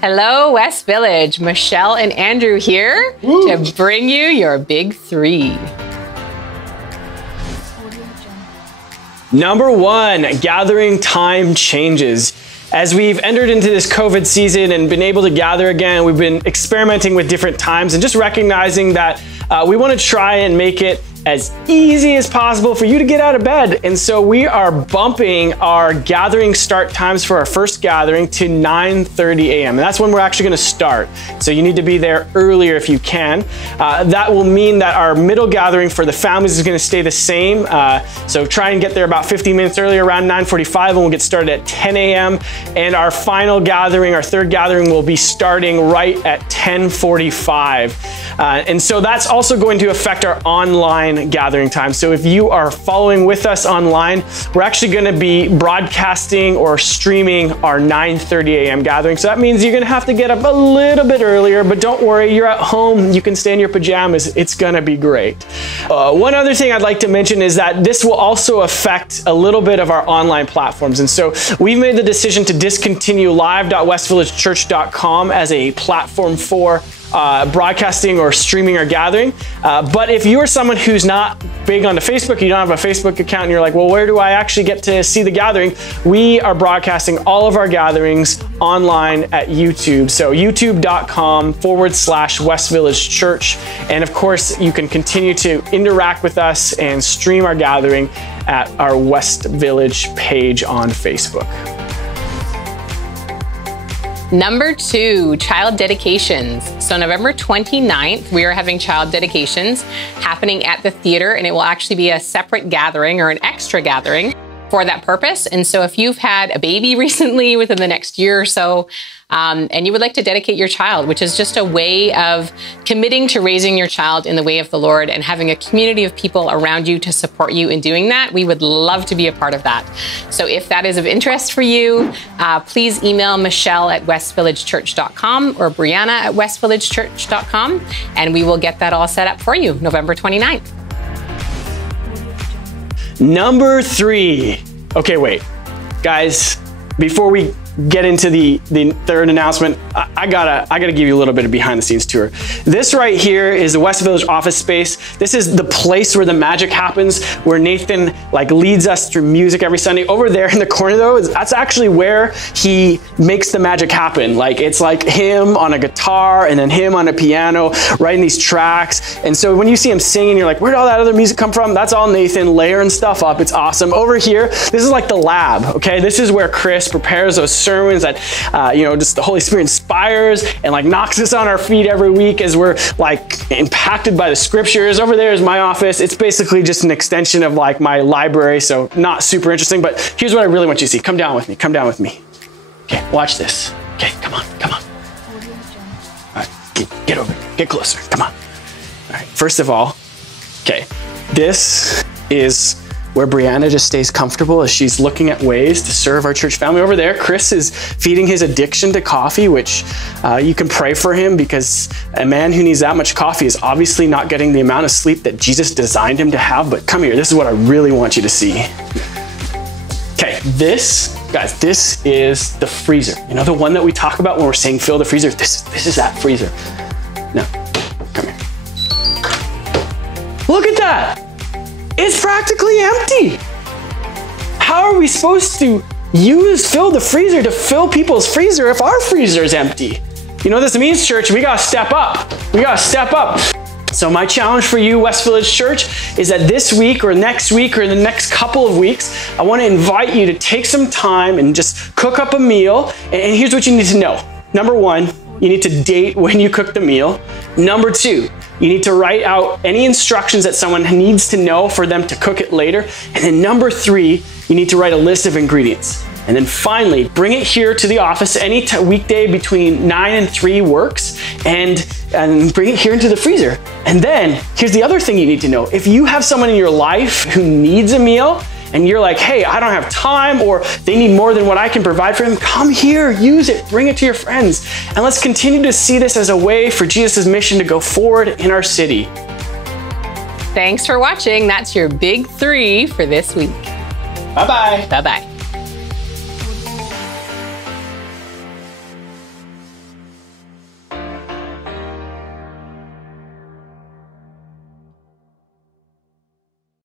Hello, West Village. Michelle and Andrew here to bring you your big three. Number one, gathering time changes. As we've entered into this COVID season and been able to gather again, we've been experimenting with different times and just recognizing that we want to try and make it as easy as possible for you to get out of bed. And so we are bumping our gathering start times for our first gathering to 9:30 a.m. And that's when we're actually going to start. So you need to be there earlier if you can. That will mean that our middle gathering for the families is going to stay the same. So try and get there about 15 minutes earlier, around 9:45, and we'll get started at 10 a.m. And our final gathering, our third gathering, will be starting right at 10:45. And so that's also going to affect our online gathering time. So if you are following with us online, we're actually going to be broadcasting or streaming our 9:30 a.m. gathering. So that means you're going to have to get up a little bit earlier, but don't worry, you're at home, you can stay in your pajamas. It's going to be great. One other thing I'd like to mention is that this will also affect a little bit of our online platforms. And so we've made the decision to discontinue live.westvillagechurch.com as a platform for broadcasting or streaming our gathering. But if you're someone who's not big onto Facebook, you don't have a Facebook account, and you're like, well, where do I actually get to see the gathering? We are broadcasting all of our gatherings online at YouTube. So youtube.com/West Village Church. And of course, you can continue to interact with us and stream our gathering at our West Village page on Facebook. Number two, child dedications. So November 29th, we are having child dedications happening at the theater, and it will actually be a separate gathering or an extra gathering for that purpose. And so if you've had a baby recently within the next year or so, and you would like to dedicate your child, which is just a way of committing to raising your child in the way of the Lord and having a community of people around you to support you in doing that, we would love to be a part of that. So if that is of interest for you, please email Michelle at westvillagechurch.com or Brianna at westvillagechurch.com, and we will get that all set up for you November 29th. Number three. Okay, wait. Guys, before we get into the third announcement, I gotta give you a little bit of behind the scenes tour. This right here is the West Village office space. This is the place where the magic happens, where Nathan leads us through music every Sunday. Over there in the corner though, that's actually where he makes the magic happen. It's like him on a guitar and then him on a piano writing these tracks. And so when you see him singing, you're like, where did all that other music come from? That's all Nathan layering stuff up. It's awesome. Over here, this is like the lab, okay? This is where Chris prepares those sermons that just the Holy Spirit inspires and knocks us on our feet every week as we're impacted by the scriptures. Over there is my office. It's basically just an extension of my library, so not super interesting, but here's what I really want you to see. Come down with me. Come down with me. Okay, watch this. Okay, come on, come on. All right, get over here. Get closer. Come on. All right, first of all, okay, this is where Brianna just stays comfortable as she's looking at ways to serve our church family. Over there, Chris is feeding his addiction to coffee, which you can pray for him, because a man who needs that much coffee is obviously not getting the amount of sleep that Jesus designed him to have. But come here, this is what I really want you to see. Okay, guys, this is the freezer. You know, the one that we talk about when we're saying fill the freezer? This is that freezer. Now, come here. Look at that. It's practically empty. How are we supposed to fill the freezer to fill people's freezer if our freezer is empty? You know what this means, church? We gotta step up. We gotta step up. So my challenge for you, West Village Church, is that this week or next week or the next couple of weeks, I wanna invite you to take some time and just cook up a meal. And here's what you need to know. Number one, you need to date when you cook the meal. Number two, you need to write out any instructions that someone needs to know for them to cook it later. And then number three, you need to write a list of ingredients. And then finally, bring it here to the office any weekday between 9 and 3 works, and bring it here into the freezer. And then here's the other thing you need to know. If you have someone in your life who needs a meal, and you're like, hey, I don't have time, or they need more than what I can provide for them, come here, use it, bring it to your friends. And let's continue to see this as a way for Jesus' mission to go forward in our city. Thanks for watching. That's your big three for this week. Bye-bye. Bye-bye.